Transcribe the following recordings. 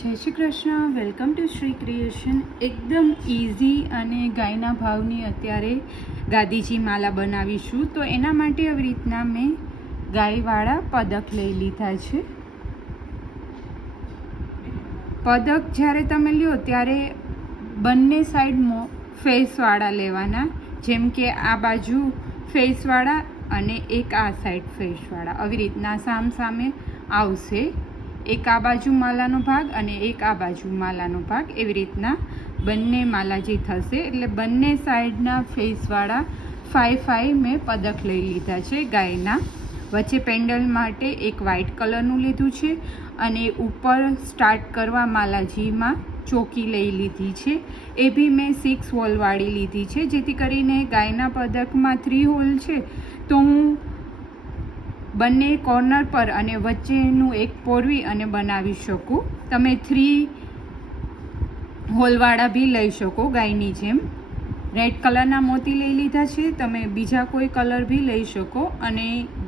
જય Shri Krishna. Welcome to Shri creation. એકદમ easy અને ગાયના ભાવની અત્યારે ગાદીજી માલા બનાવીશું. તો એના માટે આવી રીતના મેં ગાયવાળા પદક લઈ લીધા છે. પદક જ્યારે તમે લ્યો ત્યારે બંને સાઈડ ફેસવાળા લેવાના, જેમ કે આ બાજુ ફેસવાળા અને એક આ સાઈડ ફેસવાળા. આવી રીતના સામસામે આવશે. એક આ બાજુ માલાનો ભાગ અને એક આ બાજુ માલાનો ભાગ, એવી રીતના બંને માલાજી થશે. એટલે બંને સાઈડના ફેસવાળા 5 મેં પદક લઈ લીધા છે ગાયના. વચ્ચે પેન્ડલ માટે એક વ્હાઇટ કલરનું લીધું છે અને ઉપર સ્ટાર્ટ કરવા માલાજીમાં ચોકી લઈ લીધી છે. એ બી મેં 6 હોલવાળી લીધી છે, જેથી કરીને ગાયના પદકમાં 3 હોલ છે તો હું બંને કોર્નર પર અને વચ્ચેનું એક પોરવી અને બનાવી શકું. તમે 3 હોલવાળા બી લઈ શકો ગાયની જેમ. રેડ કલરના મોતી લઈ લીધા છે. તમે બીજા કોઈ કલર બી લઈ શકો અને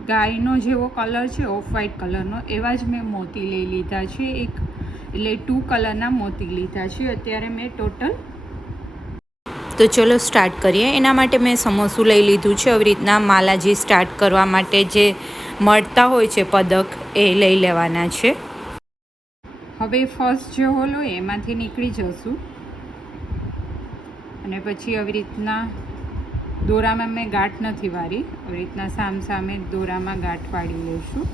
ગાયનો જેવો કલર છે ઓફ વ્હાઇટ કલરનો એવા જ મેં મોતી લઈ લીધા છે. એટલે 2 કલરના મોતી લીધા છે અત્યારે મેં ટોટલ. તો ચલો સ્ટાર્ટ કરીએ. એના માટે મેં સમોસું લઈ લીધું છે. આવી રીતના માલાજી સ્ટાર્ટ કરવા માટે જે મળતા હોય છે પદક એ લઈ લેવાના છે. હવે ફર્સ્ટ જે હોલ હોય એમાંથી નીકળી જશું અને પછી આવી રીતના દોરામાં મેં ગાંઠ નથી વાળી, આવી રીતના સામસામે દોરામાં ગાંઠ વાળી લઈશું.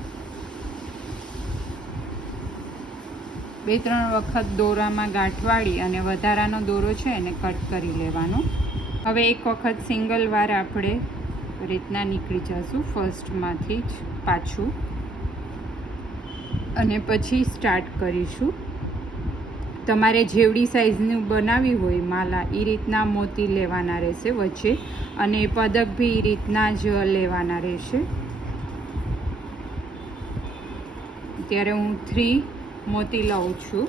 2-3 વખત દોરામાં ગાંઠ વાળી અને વધારાનો દોરો છે એને કટ કરી લેવાનો. હવે એક વખત સિંગલ વાર આપણે રીતના નીકળી જશું ફર્સ્ટમાંથી જ પાછું અને પછી સ્ટાર્ટ કરીશું. તમારે જેવડી સાઇઝનું બનાવી હોય માલા એ રીતના મોતી લેવાના રહેશે વચ્ચે અને પદક બી એ રીતના જ લેવાના રહેશે. ત્યારે હું 3 મોતી લઉં છું.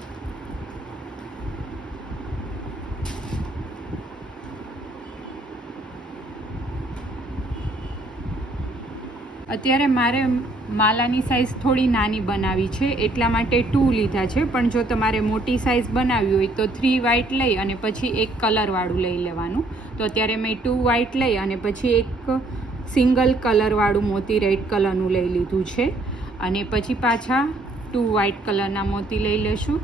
અત્યારે મારે માલાની સાઇઝ થોડી નાની બનાવી છે એટલા માટે 2 લીધા છે, પણ જો તમારે મોટી સાઇઝ બનાવવી હોય તો 3 વ્હાઇટ લઈ અને પછી એક કલરવાળું લઈ લેવાનું. તો અત્યારે મેં 2 વ્હાઇટ લઈ અને પછી એક સિંગલ કલરવાળું મોતી રેડ કલરનું લઈ લીધું છે અને પછી પાછા 2 વ્હાઇટ કલરના મોતી લઈ લેશું.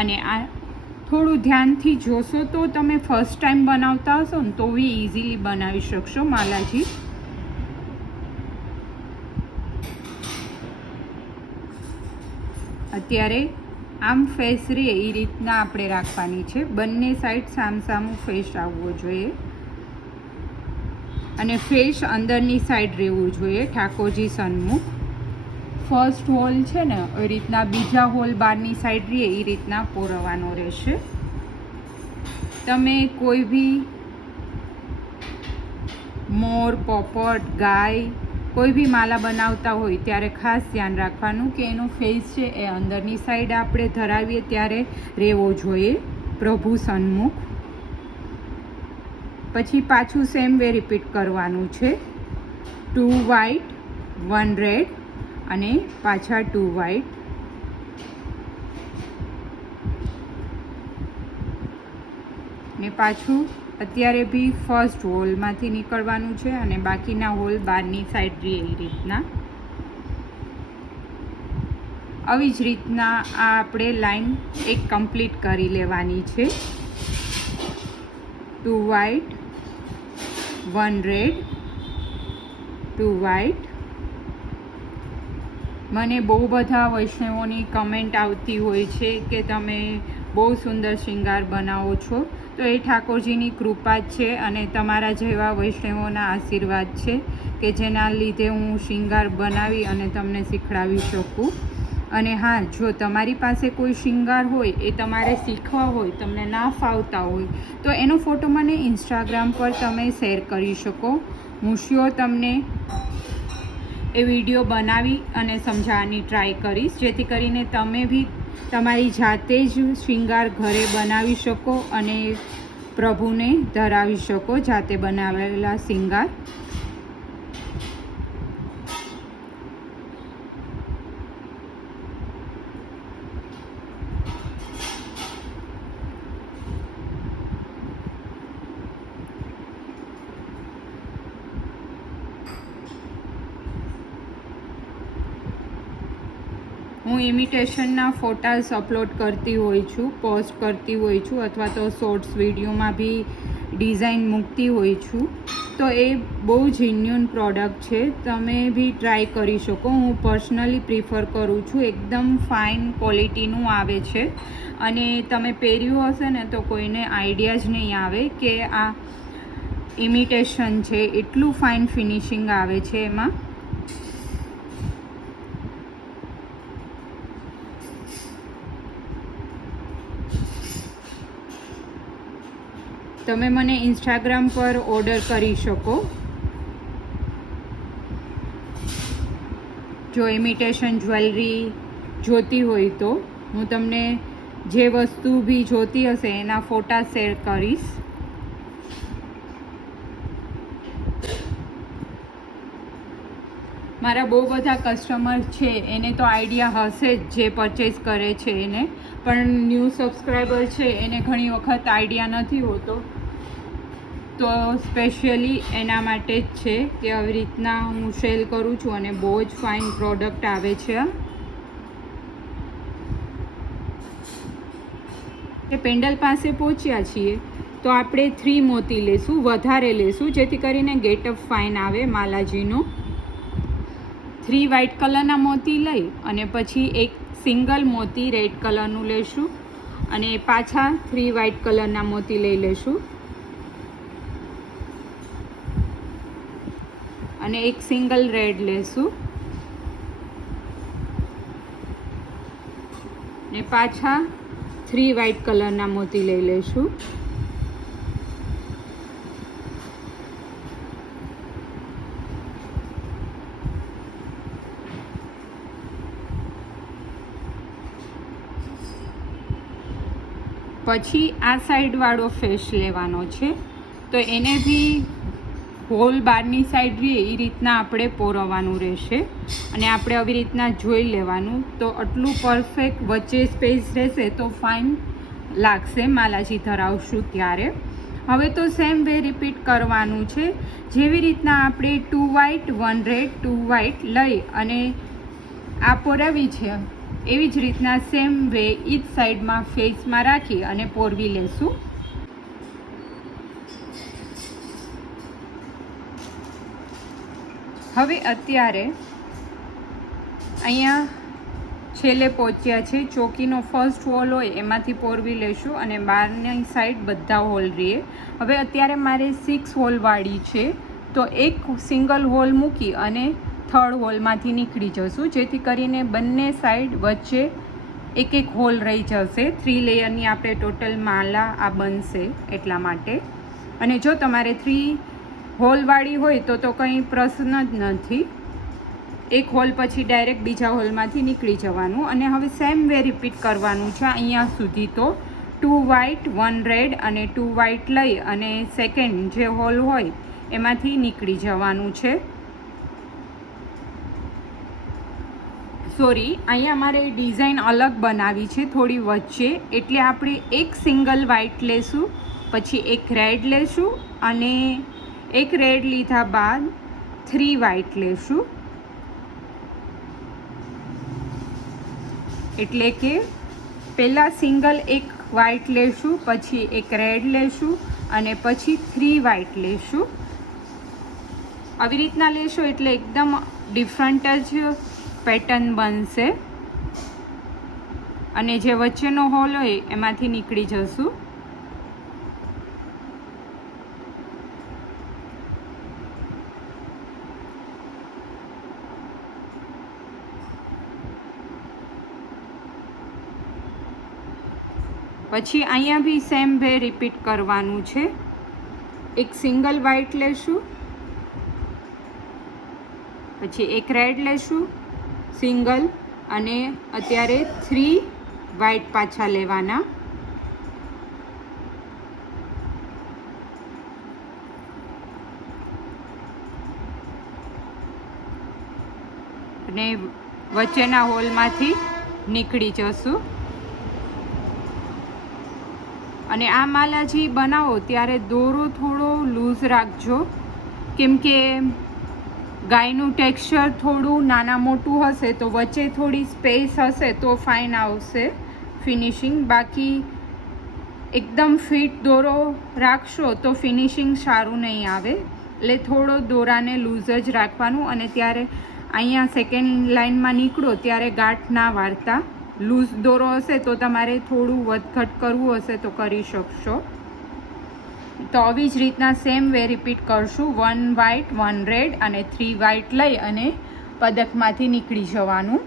અને આ થોડું ધ્યાનથી જોશો તો તમે ફર્સ્ટ ટાઈમ બનાવતા હશો ને તો બી ઇઝીલી બનાવી શકશો માલાજી. અત્યારે આમ ફેસ રહે એ રીતના આપણે રાખવાની છે. બંને સાઈડ સામસામું ફેસ આવવો જોઈએ અને ફેસ અંદરની સાઈડ રહેવું જોઈએ ઠાકોરજી સન્મુખ. ફર્સ્ટ હોલ છે ને એ રીતના બીજા હોલ બહારની સાઈડ રહે એ રીતના પોરવવાનો રહેશે. તમે કોઈ બી મોર, પોપટ, ગાય કોઈ બી માલા બનાવતા હોય ત્યારે ખાસ ધ્યાન રાખવાનું કે એનો ફેસ છે એ અંદરની સાઈડ આપણે ધરાવીએ ત્યારે રહેવો જોઈએ પ્રભુ સન્મુખ. પછી પાછું સેમ વે રિપીટ કરવાનું છે. 2 વ્હાઇટ 1 રેડ અને પાછા 2 વ્હાઇટ. ને પાછું અત્યારે બી ફર્સ્ટ હોલમાંથી નીકળવાનું છે અને બાકીના હોલ બહારની સાઈડ રહે એ રીતના. આવી જ રીતના આ આપણે લાઈન એક કમ્પ્લીટ કરી લેવાની છે. 2 વ્હાઇટ 1 રેડ 2 વ્હાઇટ. મને બહુ બધા વૈષ્ણવોની કમેન્ટ આવતી હોય છે કે તમે બહુ સુંદર શૃંગાર બનાવો છો. તો એ ઠાકોરજીની કૃપા જ છે અને તમારા જેવા વૈષ્ણવોના આશીર્વાદ છે કે જેના લીધે હું શૃંગાર બનાવી અને તમને શીખડાવી શકું. અને હા, જો તમારી પાસે કોઈ શૃંગાર હોય એ તમારે શીખવા હોય, તમને ના ફાવતા હોય તો એનો ફોટો મને ઇન્સ્ટાગ્રામ પર તમે શેર કરી શકો. હું શ્યોર તમને એ વિડીયો બનાવી અને સમજાવવાની ટ્રાય કરીશ, જેથી કરીને તમે બી તમારી જાતે જ શૃંગાર ઘરે બનાવી શકો અને પ્રભુને ધરાવી શકો જાતે બનાવેલા શૃંગાર. હું ઇમિટેશનના ફોટાઝ અપલોડ કરતી હોય છું, પોસ્ટ કરતી હોય છું, અથવા તો શોર્ટ્સ વિડીયોમાં બી ડિઝાઇન મૂકતી હોય છું. તો એ બહુ જેન્યુઅન પ્રોડક્ટ છે, તમે બી ટ્રાય કરી શકો. હું પર્સનલી પ્રિફર કરું છું. એકદમ ફાઇન ક્વોલિટીનું આવે છે અને તમે પહેર્યું હશે ને તો કોઈને આઈડિયા જ નહીં આવે કે આ ઇમિટેશન છે. એટલું ફાઇન ફિનિશિંગ આવે છે એમાં. તમે મને ઇન્સ્ટાગ્રામ પર ઓર્ડર કરી શકો. જો ઇમિટેશન જ્વેલરી જોતી હોય તો હું તમને જે વસ્તુ બી જોતી હશે એના ફોટા શેર કરીશ. મારા બહુ બધા કસ્ટમર છે, એને તો આઈડિયા હશે જ જે પરચેસ કરે છે એને, પણ ન્યૂ સબસ્ક્રાઈબર છે એને ઘણી વખત આઈડિયા નથી હોતો. તો સ્પેશિયલી એના માટે જ છે કે આવી રીતના હું સેલ કરું છું અને બહુ જ ફાઇન પ્રોડક્ટ આવે છે. એ પેન્ડલ પાસે પહોંચ્યા છીએ તો આપણે 3 મોતી લેશું, વધારે લેશું જેથી કરીને ગેટઅપ ફાઇન આવે માલાજીનો. 3 વ્હાઇટ કલરના મોતી લઈ અને પછી એક સિંગલ મોતી રેડ કલરનું લેશું અને પાછા 3 વ્હાઇટ કલરના મોતી લઈ લેશું અને એક સિંગલ રેડ લેશું ને પાછા 3 વ્હાઇટ કલરના મોતી લઈ લેશું. પછી આ સાઈડવાળો ફેસ લેવાનો છે, તો એને બી હોલ બહારની સાઈડ રહે એ રીતના આપણે પોરવવાનું રહેશે અને આપણે આવી રીતના જોઈ લેવાનું. તો આટલું પરફેક્ટ વચ્ચે સ્પેસ રહેશે તો ફાઇન લાગશે માલાજી ધરાવશું ત્યારે. હવે તો સેમ વે રિપીટ કરવાનું છે. જેવી રીતના આપણે 2 વ્હાઇટ 1 રેડ 2 વ્હાઇટ લઈ અને આ પોરાવી છે એવી જ રીતના સેમ વે ઈચ સાઈડમાં ફેસમાં રાખી અને પોરવી લેશું. હવે અત્યારે અહીંયા છેલ્લે પહોંચ્યા છે. ચોકીનો ફર્સ્ટ હોલ હોય એમાંથી પોરવી લેશું અને બહારની સાઈડ બધા હોલ રહે. હવે અત્યારે મારે 6 હોલવાળી છે, તો એક સિંગલ હોલ મૂકી અને 3rd હોલમાંથી નીકળી જશું જેથી કરીને બંને સાઈડ વચ્ચે એક એક હોલ રહી જશે. 3 લેયરની આપણે ટોટલ માલા આ બનશે એટલા માટે. અને જો તમારે 3 હોલવાળી હોય તો કંઈ પ્રશ્ન જ નથી. એક હોલ પછી ડાયરેક્ટ બીજા હોલમાંથી નીકળી જવાનું. અને હવે સેમ વે રિપીટ કરવાનું છે અહીંયા સુધી. તો 2 વ્હાઇટ 1 રેડ અને 2 વ્હાઇટ લઈ અને સેકન્ડ જે હોલ હોય એમાંથી નીકળી જવાનું છે. સોરી, અહીંયા મારે ડિઝાઇન અલગ બનાવી છે થોડી વચ્ચે, એટલે આપણે એક સિંગલ વ્હાઇટ લેશું, પછી એક રેડ લેશું અને એક રેડ લીધા બાદ 3 વ્હાઇટ લેશું. એટલે કે પહેલાં સિંગલ એક વ્હાઇટ લેશું, પછી એક રેડ લેશું અને પછી 3 વ્હાઇટ લેશું. આવી રીતના લેશો એટલે એકદમ ડિફરન્ટ જ પેટર્ન બનશે અને જે વચ્ચેનો હોલ હોય એમાંથી નીકળી જશું. પછી અહીંયા બી સેમ વે રિપીટ કરવાનું છે. એક સિંગલ વ્હાઇટ લેશું, પછી એક રેડ લેશું સિંગલ અને અત્યારે 3 વ્હાઇટ પાછા લેવાના. અને વચ્ચેના હોલમાંથી નીકળી જશું. અને આ માલાજી બનાવો ત્યારે દોરો થોડો લૂઝ રાખજો, કેમ કે ગાયનું ટેક્સચર થોડું નાના મોટું હશે તો વચ્ચે થોડી સ્પેસ હશે તો ફાઇન આવશે ફિનિશિંગ. બાકી એકદમ ફિટ દોરો રાખશો તો ફિનિશિંગ સારું નહીં આવે. એટલે થોડો દોરાને લૂઝ જ રાખવાનું. અને ત્યારે અહીંયા સેકન્ડ લાઇનમાં નીકળો ત્યારે ગાંઠ ના વાળતા. લૂઝ દોરો હશે તો તમારે થોડું વધઘટ કરવું હશે તો કરી શકશો. તો આવી જ રીતના સેમ વે રિપીટ કરશું. 1 વ્હાઇટ 1 રેડ અને 3 વ્હાઇટ લઈ અને પદકમાંથી નીકળી જવાનું.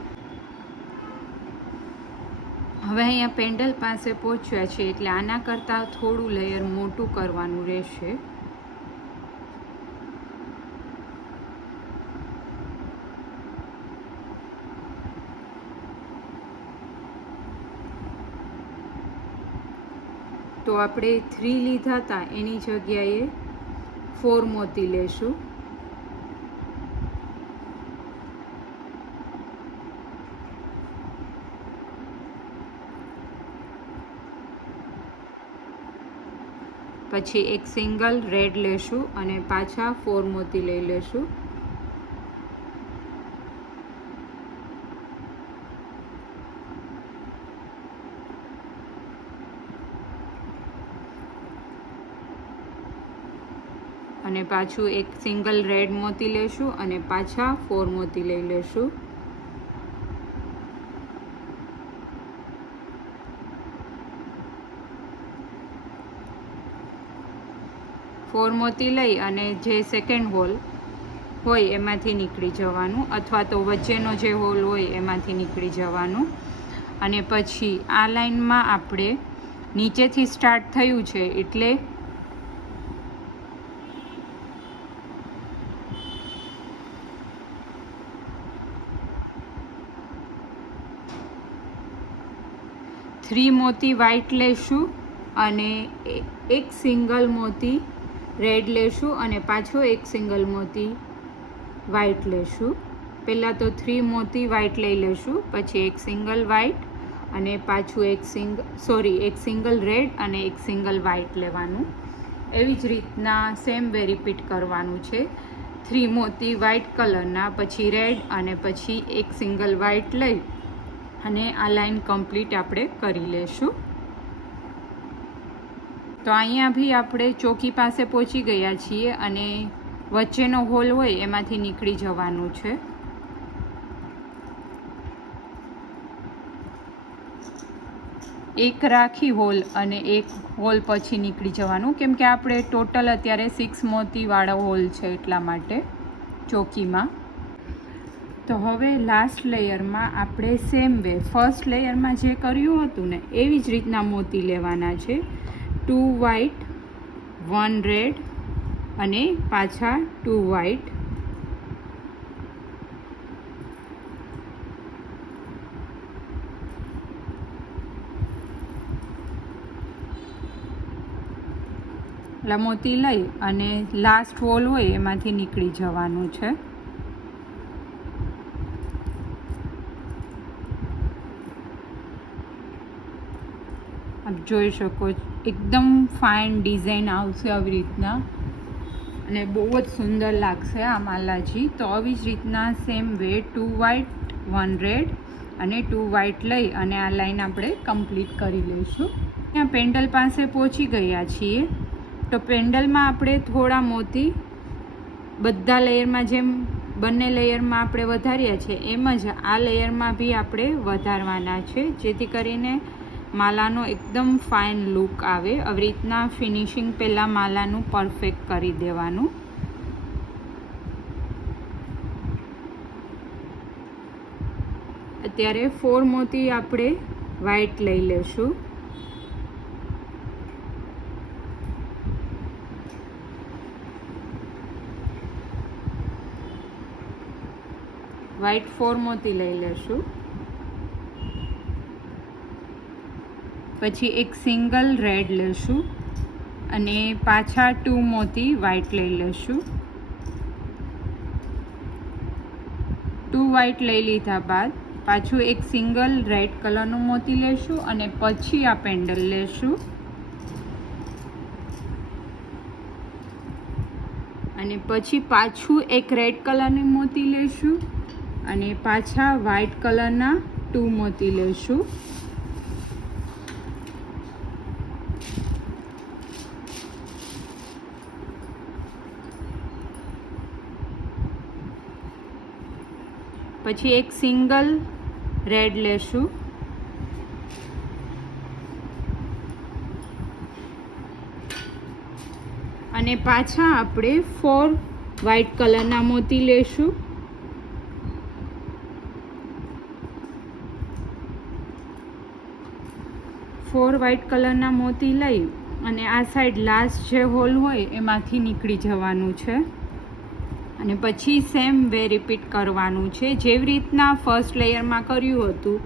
હવે અહીંયા પેન્ડલ પાસે પહોંચ્યા છે એટલે આના કરતાં થોડું લેયર મોટું કરવાનું રહેશે. તો આપણે 3 લીધા હતા એની જગ્યાએ 4 મોતી લેશું. પછી એક સિંગલ રેડ લેશું અને પાછા 4 મોતી લઈ લેશું. અને પાછું એક સિંગલ રેડ મોતી લેશું અને પાછા 4 મોતી લઈ લેશું. ફોર મોતી લઈ અને જે સેકન્ડ હોલ હોય એમાંથી નીકળી જવાનું અથવા તો વચ્ચેનો જે હોલ હોય એમાંથી નીકળી જવાનું. અને પછી આ લાઈનમાં આપણે નીચેથી સ્ટાર્ટ થયું છે એટલે થ્રી મોતી વ્હાઇટ લેશું અને એક સિંગલ મોતી રેડ લેશું અને પાછો એક સિંગલ મોતી વ્હાઇટ લેશું. પહેલાં તો 3 મોતી વ્હાઇટ લઈ લેશું, પછી એક સિંગલ વ્હાઇટ અને પાછું એક સિંગલ રેડ અને એક સિંગલ વ્હાઇટ લેવાનું. એવી જ રીતના સેમ વે રિપીટ કરવાનું છે. 3 મોતી વ્હાઇટ કલરના, પછી રેડ અને પછી એક સિંગલ વ્હાઇટ લઈ અને આ લાઈન કમ્પ્લીટ આપણે કરી લેશું. તો અહીંયા બી આપણે ચોકી પાસે પહોંચી ગયા છીએ અને વચ્ચેનો હોલ હોય એમાંથી નીકળી જવાનું છે. એક રાખી હોલ અને એક હોલ પછી નીકળી જવાનું, કેમ કે આપણે ટોટલ અત્યારે 6 મોતીવાળો હોલ છે એટલા માટે ચોકીમાં. તો હવે લાસ્ટ લેયરમાં આપણે સેમ વે ફર્સ્ટ લેયરમાં જે કર્યું હતું ને એવી જ રીતના મોતી લેવાના છે. 2 વ્હાઇટ 1 રેડ અને પાછા 2 વ્હાઇટ. એટલે મોતી લઈ અને લાસ્ટ હોલ હોય એમાંથી નીકળી જવાનું છે. આપ જોઈ શકો એકદમ ફાઇન ડિઝાઇન આવશે આવી રીતના અને બહુ જ સુંદર લાગશે આ માલાજી. તો આવી જ રીતના સેમ વે 2 વ્હાઇટ 1 રેડ અને 2 વ્હાઇટ લઈ અને આ લાઈન આપણે કમ્પ્લીટ કરી લઈશું. ત્યાં પેન્ડલ પાસે પહોંચી ગયા છીએ. તો પેન્ડલમાં આપણે થોડા મોતી બધા લેયરમાં જેમ બંને લેયરમાં આપણે વધાર્યા છે એમ જ આ લેયરમાં બી આપણે વધારવાના છે, જેથી કરીને માલાનો એકદમ ફાઇન લુક આવે. આવી રીતના ફિનિશિંગ પહેલાં માલાનું પરફેક્ટ કરી દેવાનું. અત્યારે 4 મોતી આપણે વ્હાઇટ લઈ લેશું. વ્હાઇટ 4 મોતી લઈ લેશું. પછી એક સિંગલ રેડ લેશું અને પાછા 2 મોતી વ્હાઇટ લઈ લેશું. 2 વ્હાઇટ લઈ લીધા બાદ પાછું એક સિંગલ રેડ કલરનું મોતી લેશું અને પછી આ પેન્ડલ લેશું. અને પછી પાછું એક રેડ કલરની મોતી લેશું અને પાછા વ્હાઈટ કલરના 2 મોતી લેશું. પછી એક સિંગલ રેડ લેશું અને પાછા આપણે 4 વ્હાઈટ કલરના મોતી લેશું. વ્હાઈટ કલરના મોતી લઈ અને આ સાઈડ લાસ્ટ જે હોલ હોય એમાંથી નીકળી જવાનું છે અને પછી સેમ વે રિપીટ કરવાનું છે. જેવી રીતના ફર્સ્ટ લેયરમાં કર્યું હતું,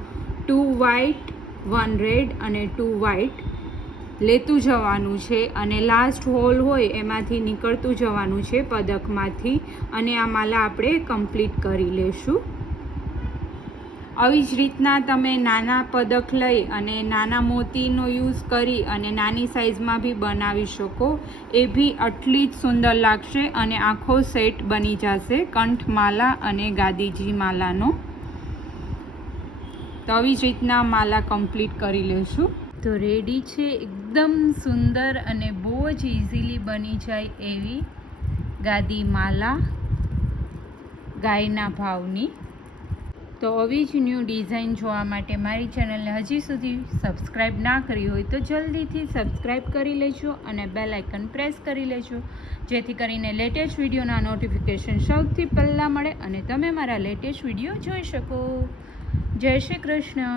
2 વ્હાઈટ 1 રેડ અને 2 વ્હાઈટ લેતું જવાનું છે અને લાસ્ટ હોલ હોય એમાંથી નીકળતું જવાનું છે પદકમાંથી અને આ માલા આપણે કમ્પ્લીટ કરી લેશું. આવી જ રીતના તમે નાના પદક લઈ અને નાના મોતીનો યુઝ કરી અને નાની સાઇઝમાં બી બનાવી શકો. એ બી આટલી જ સુંદર લાગશે અને આખો સેટ બની જશે કંઠમાલા અને ગાદીજી માલાનો. તો આવી જ રીતના માલા કમ્પ્લીટ કરી લેશું. તો રેડી છે એકદમ સુંદર અને બહુ જ ઇઝીલી બની જાય એવી ગાદી માલા ગાયના ભાવની. તો આવી જ ન્યૂ ડિઝાઇન જોવા માટે મારી ચેનલને હજી સુધી સબસ્ક્રાઈબ ના કરી હોય તો જલ્દીથી સબસ્ક્રાઈબ કરી લેજો અને બેલ આઇકન પ્રેસ કરી લેજો, જેથી કરીને લેટેસ્ટ વિડીયોના નોટિફિકેશન સૌથી પહેલાં મળે અને તમે મારા લેટેસ્ટ વિડીયો જોઈ શકો. જય શ્રી કૃષ્ણ.